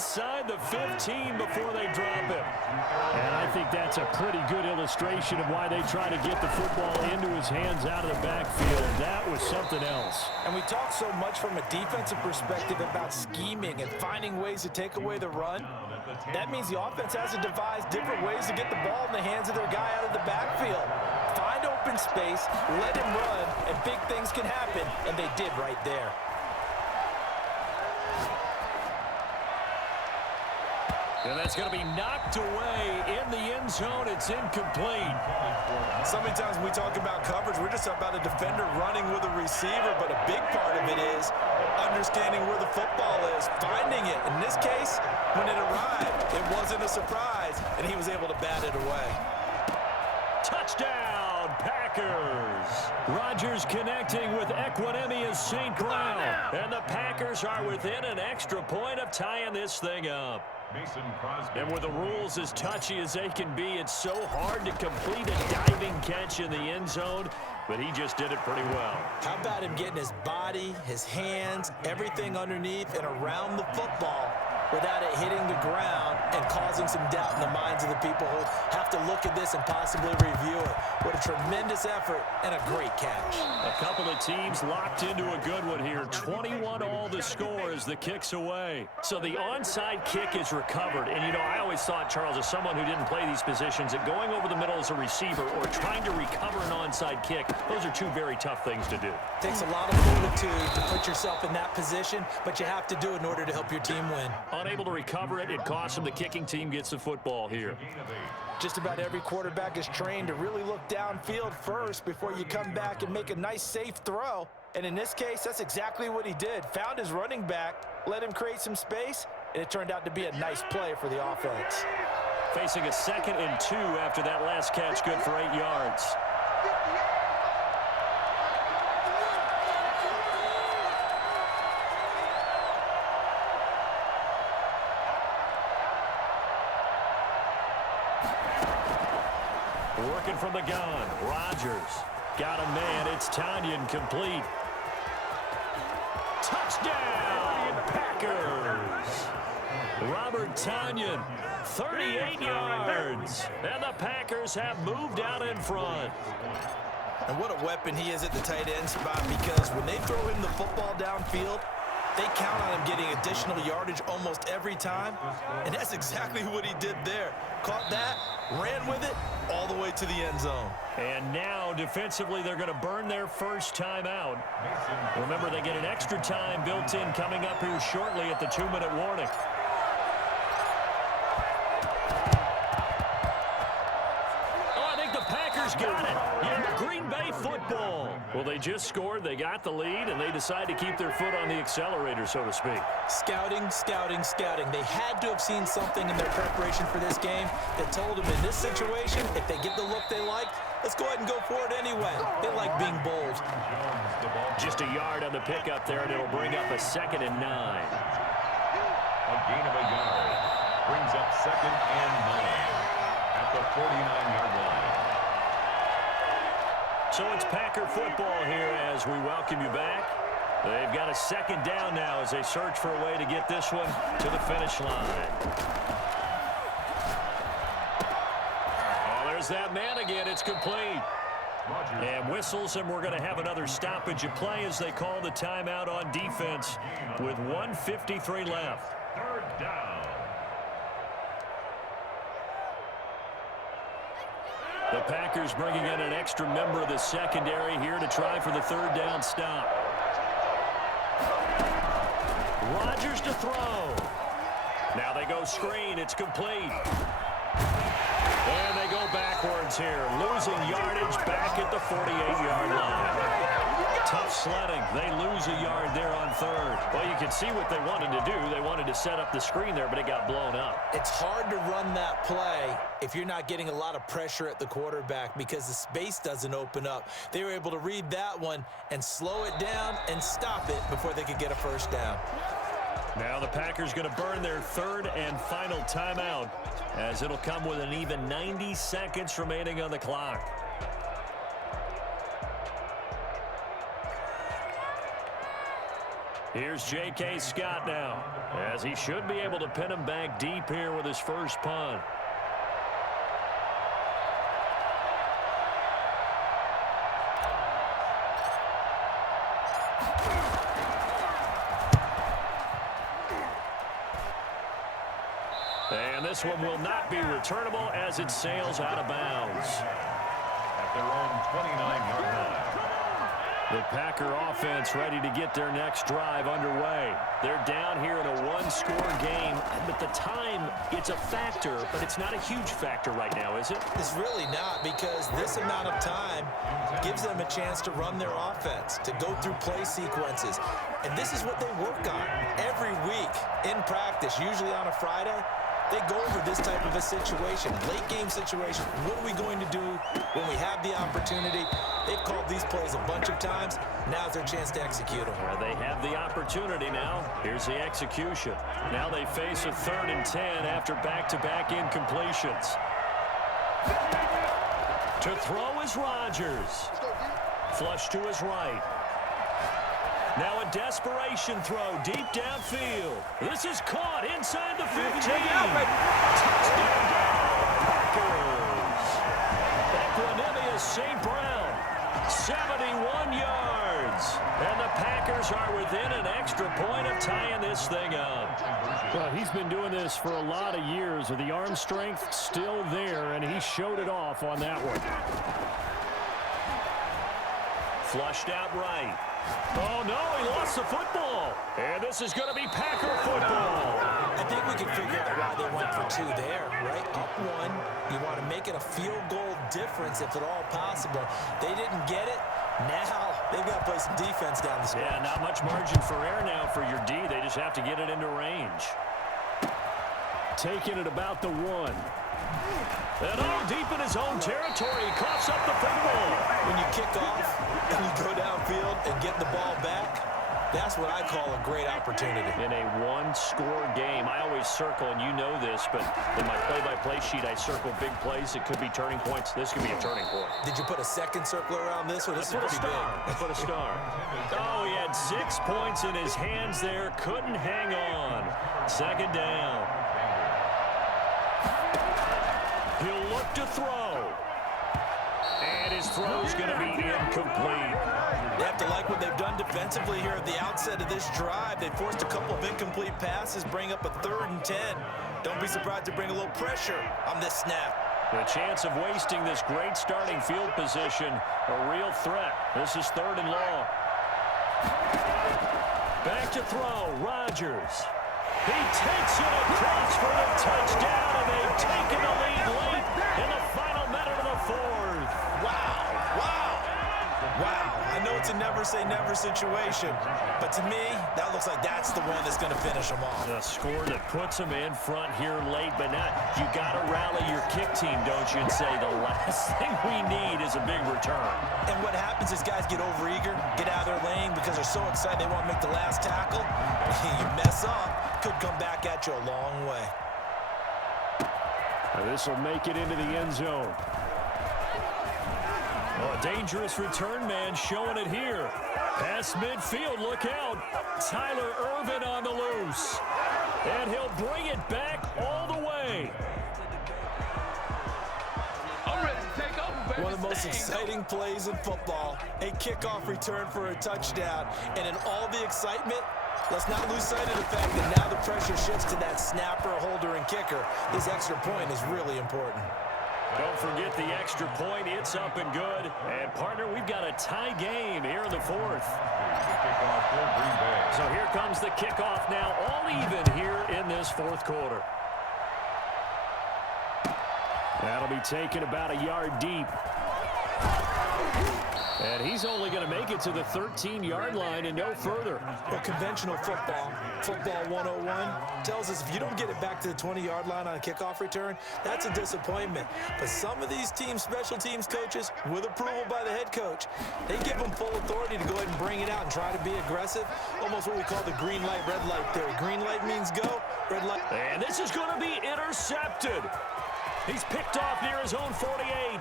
inside the 15 before they drop him. And I think that's a pretty good illustration of why they try to get the football into his hands out of the backfield. That was something else. And we talk so much from a defensive perspective about scheming and finding ways to take away the run. That means the offense has to devise different ways to get the ball in the hands of their guy out of the backfield. Find open space, let him run, and big things can happen, and they did right there. And that's going to be knocked away in the end zone. It's incomplete. So many times when we talk about coverage, we're just about a defender running with a receiver, but a big part of it is understanding where the football is, finding it. In this case, when it arrived, it wasn't a surprise, and he was able to bat it away. Touchdown, Packers. Rodgers connecting with Equinemius St. Brown. And the Packers are within an extra point of tying this thing up. And with the rules as touchy as they can be, it's so hard to complete a diving catch in the end zone, but he just did it pretty well. How about him getting his body, his hands, everything underneath and around the football without it hitting the ground and causing some doubt in the minds of the people who have to look at this and possibly review it. What a tremendous effort and a great catch. A couple of teams locked into a good one here. 21 all the score as the kick's away. So the onside kick is recovered. And, you know, I always thought, Charles, as someone who didn't play these positions, that going over the middle as a receiver or trying to recover an onside kick, those are two very tough things to do. It takes a lot of fortitude to put yourself in that position, but you have to do it in order to help your team win. Unable to recover it, it costs him. The kicking team gets the football here. Just about every quarterback is trained to really look downfield first before you come back and make a nice, safe throw. And in this case, that's exactly what he did. Found his running back, let him create some space, and it turned out to be a nice play for the offense. Facing a 2nd and 2 after that last catch, good for 8 yards. Working from the gun, Rodgers. Got a man, it's Tanyan, complete. Touchdown, Packers! Robert Tanyan, 38 yards. And the Packers have moved out in front. And what a weapon he is at the tight end spot, because when they throw him the football downfield, they count on him getting additional yardage almost every time. And that's exactly what he did there. Caught that, ran with it, all the way to the end zone. And now, defensively, they're going to burn their first time out. Remember, they get an extra time built in coming up here shortly at the 2-minute warning. Oh, I think the Packers got it. Yeah, Green Bay football. Well, they just scored, they got the lead, and they decide to keep their foot on the accelerator, so to speak. Scouting, scouting, scouting. They had to have seen something in their preparation for this game that told them in this situation, if they get the look they like, let's go ahead and go for it anyway. They like being bold. Just a yard on the pickup there, and it'll bring up a 2nd and 9. A gain of a yard brings up 2nd and 9 at the 49-yard line. So it's Packer football here as we welcome you back. They've got a 2nd down now as they search for a way to get this one to the finish line. Oh, there's that man again. It's complete. And whistles, and we're going to have another stoppage of play as they call the timeout on defense with 1:53 left. 3rd down. The Packers bringing in an extra member of the secondary here to try for the 3rd down stop. Rodgers to throw. Now they go screen. It's complete. And they go backwards here, losing yardage back at the 48-yard line. Tough sledding. They lose a yard there on 3rd. Well, you can see what they wanted to do. They wanted to set up the screen there, but it got blown up. It's hard to run that play if you're not getting a lot of pressure at the quarterback because the space doesn't open up. They were able to read that one and slow it down and stop it before they could get a 1st down. Now the Packers going to burn their 3rd and final timeout as it'll come with an even 90 seconds remaining on the clock. Here's J.K. Scott now, as he should be able to pin him back deep here with his first punt. And this one will not be returnable as it sails out of bounds. At their own 29-yard line. The Packer offense ready to get their next drive underway. They're down here in a one-score game. But the time, it's a factor, but it's not a huge factor right now, is it? It's really not, because this amount of time gives them a chance to run their offense, to go through play sequences. And this is what they work on every week in practice, usually on a Friday. They go over this type of a situation, late game situation. What are we going to do when we have the opportunity? They've called these plays a bunch of times. Now's their chance to execute them. They have the opportunity now. Here's the execution. Now they face a 3rd and 10 after back-to-back incompletions. To throw is Rodgers. Flush to his right. Now a desperation throw deep downfield. This is caught inside the 15. Touchdown, Packers. Equanimous St. Brown, 71 yards. And the Packers are within an extra point of tying this thing up. Well, he's been doing this for a lot of years, with the arm strength still there, and he showed it off on that one. Flushed out right. Oh, no, he lost the football. And this is going to be Packer football. I think we can figure out why they went for 2 there, right? Up 1, you want to make it a field goal difference if at all possible. They didn't get it. Now they've got to play some defense down the stretch. Yeah, not much margin for error now for your D. They just have to get it into range. Taking it about the 1. And all deep in his own territory, he coughs up the football. When you kick off and you go downfield and get the ball back, that's what I call a great opportunity. In a one-score game, I always circle, and you know this, but in my play-by-play sheet, I circle big plays. It could be turning points. This could be a turning point. Did you put a second circle around this, or this is pretty big? I put a star. Oh, he had 6 points in his hands there. Couldn't hang on. 2nd down. He'll look to throw. And his throw's going to be incomplete. They have to like what they've done defensively here at the outset of this drive. They forced a couple of incomplete passes, bring up a 3rd and 10. Don't be surprised to bring a little pressure on this snap. The chance of wasting this great starting field position, a real threat. This is 3rd and long. Back to throw, Rodgers. He takes it across for the touchdown, and they've taken the lead late in the final minute of the 4th. Wow. I know it's a never-say-never situation, but to me, that looks like that's the one that's going to finish them off. A score that puts them in front here late, but not. You got to rally your kick team, don't you, and say the last thing we need is a big return. And what happens is guys get overeager, get out of their lane because they're so excited they want to make the last tackle. You mess up, could come back at you a long way. This will make it into the end zone. Oh, a dangerous return man showing it here. Past midfield, look out. Tyler Ervin on the loose. And he'll bring it back all the way. I'm ready to take over, baby. One of the most exciting plays in football. A kickoff return for a touchdown. And in all the excitement, let's not lose sight of the fact that now the pressure shifts to that snapper, holder, and kicker. This extra point is really important. Don't forget the extra point. It's up and good. And, partner, we've got a tie game here in the 4th. So here comes the kickoff now, all even here in this 4th quarter. That'll be taken about a yard deep. And he's only going to make it to the 13-yard line and no further. Well, conventional football 101, tells us if you don't get it back to the 20-yard line on a kickoff return, that's a disappointment. But some of these teams, special teams coaches, with approval by the head coach, they give them full authority to go ahead and bring it out and try to be aggressive. Almost what we call the green light, red light theory. Green light means go, red light. And this is going to be intercepted. He's picked off near his own 48.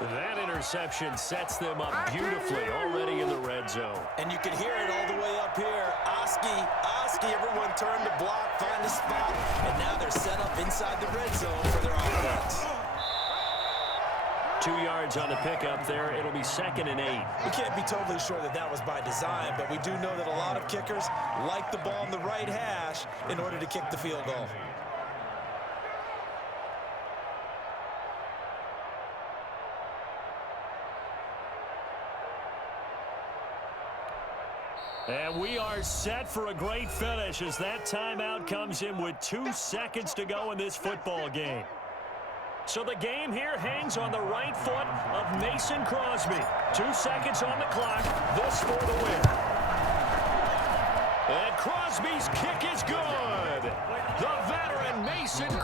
That interception sets them up beautifully already in the red zone. And you can hear it all the way up here. Oski, everyone turned to block, find a spot, and now they're set up inside the red zone for their offense. 2 yards on the pickup there. It'll be 2nd and 8. We can't be totally sure that that was by design, but we do know that a lot of kickers like the ball in the right hash in order to kick the field goal. And we are set for a great finish as that timeout comes in with 2 seconds to go in this football game. So the game here hangs on the right foot of Mason Crosby. 2 seconds on the clock. This for the win. And Crosby's kick is good. The veteran Mason